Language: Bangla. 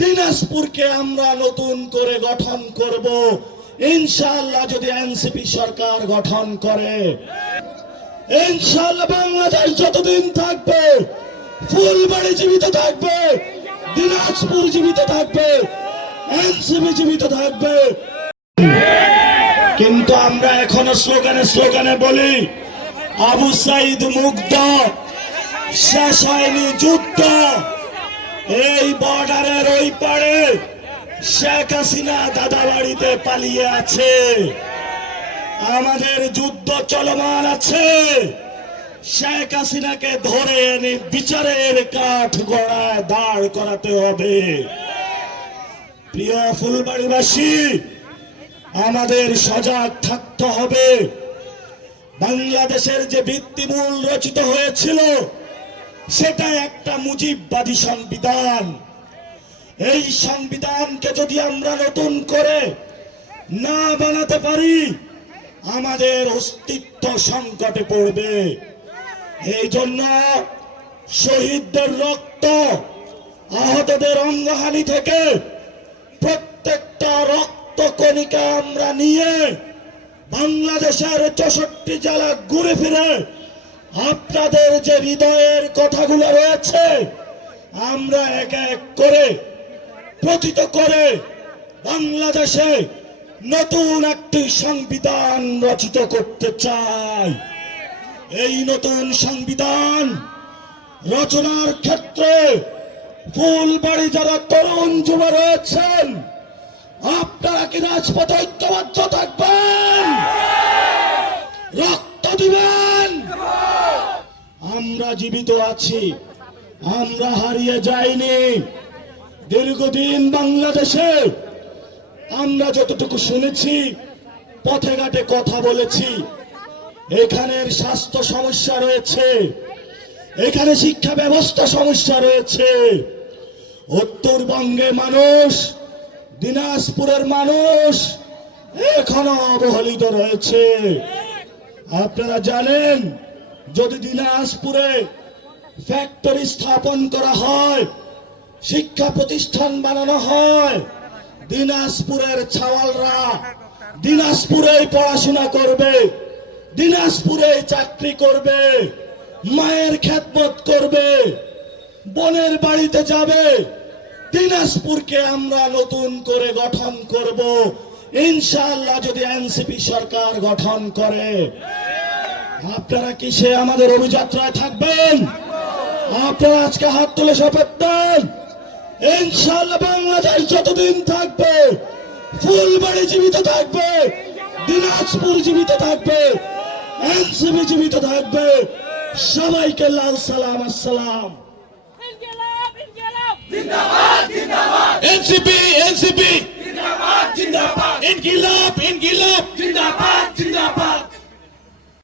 দিনাজপুরকে আমরা নতুন করে গঠন করব। ইনশাআল্লাহ যদি এনসিপি সরকার গঠন করে। ইনশাআল্লাহ বাংলাদেশ যতদিন থাকবে, ফুলবাড়ি জীবিত থাকবে, দিনাজপুর জীবিত থাকবে, এনসিপি জীবিত থাকবে। কিন্তু আমরা এখনও স্লোগানে স্লোগানে বলি, আবু সাইদ মুগ্ধ, শেষ হয়নি যুদ্ধ। এই বর্ডারের ওই পারে শেখ হাসিনা দাদা বাড়িতে পালিয়ে আছে। আমাদের যুদ্ধ চলমান আছে। শেখ হাসিনাকে ধরে এনে বিচারের কাঠ গড়ায় দাঁড় করাতে হবে। প্রিয় ফুলবাড়িবাসী, আমাদের সজাগ থাকতে হবে। বাংলাদেশের যে ভিত্তিমূল রচিত হয়েছিল সেটা একটা মুজিববাদী সংবিধান। এই সংবিধানকে যদি আমরা নতুন করে না বানাতে পারি, আমাদের অস্তিত্ব সংকটে পড়বে। এই জন্য শহীদদের রক্ত, আহতদের অঙ্গহানি থেকে প্রত্যেকটা রক্ত কণিকা আমরা নিয়ে বাংলাদেশের চৌষট্টি জেলা ঘুরে ফিরে আপনাদের যে হৃদয়ের কথাগুলো রয়েছে, আমরা এক এক করে প্রথিত করে বাংলাদেশে নতুন একটি সংবিধান রচিত করতে চাই। এই নতুন সংবিধান রচনার ক্ষেত্রে ফুলবাড়ি যারা তরুণ যুব রয়েছেন, আপনারা কি রাজপথে ঐক্যবদ্ধ থাকবেন? রক্ত দিবেন! আমরা জীবিত আছি, আমরা হারিয়ে যাইনি। দীর্ঘদিন বাংলাদেশে আমরা যতটুকু শুনেছি, পথে ঘাটে কথা বলেছি, এখানের স্বাস্থ্য সমস্যা রয়েছে, এখানে শিক্ষা ব্যবস্থা সমস্যা রয়েছে। উত্তরবঙ্গে মানুষ, দিনাজপুরের মানুষ এখনও অবহেলিত রয়েছে। আপনারা জানেন যদি দিনাজপুরে ফ্যাক্টরি স্থাপন করা হয়, শিক্ষা প্রতিষ্ঠান বানানো হয়, দিনাজপুরের ছাওয়ালরা দিনাজপুরে পড়াশোনা করবে দিনাজপুরে চাকরি করবে, মায়ের খ্যাতমত করবে, বোনের বাড়িতে যাবে, দিনাজপুরকে আমরা নতুন করে গঠন করব। ইনশাআল্লাহ যদি এনসিপি সরকার গঠন করে। আপনারা কি সে আমাদের অভিযাত্রায় থাকবেন? আপনারা আজকে হাত তুলে শপথ দেন। ইনশাআল্লাহ বাংলাদেশ যতদিন থাকবে ফুলবাড়ি জীবিত থাকবে দিনাজপুর জীবিত থাকবে এনসিপি জীবিত থাকবে। সবাইকে লাল সালাম আসসালাম। এনসিপি এনসিপি। জিন্দাবাদ জিন্দাবাদ। ইনকিলাব ইনকিলাব। জিন্দাবাদ জিন্দাবাদ।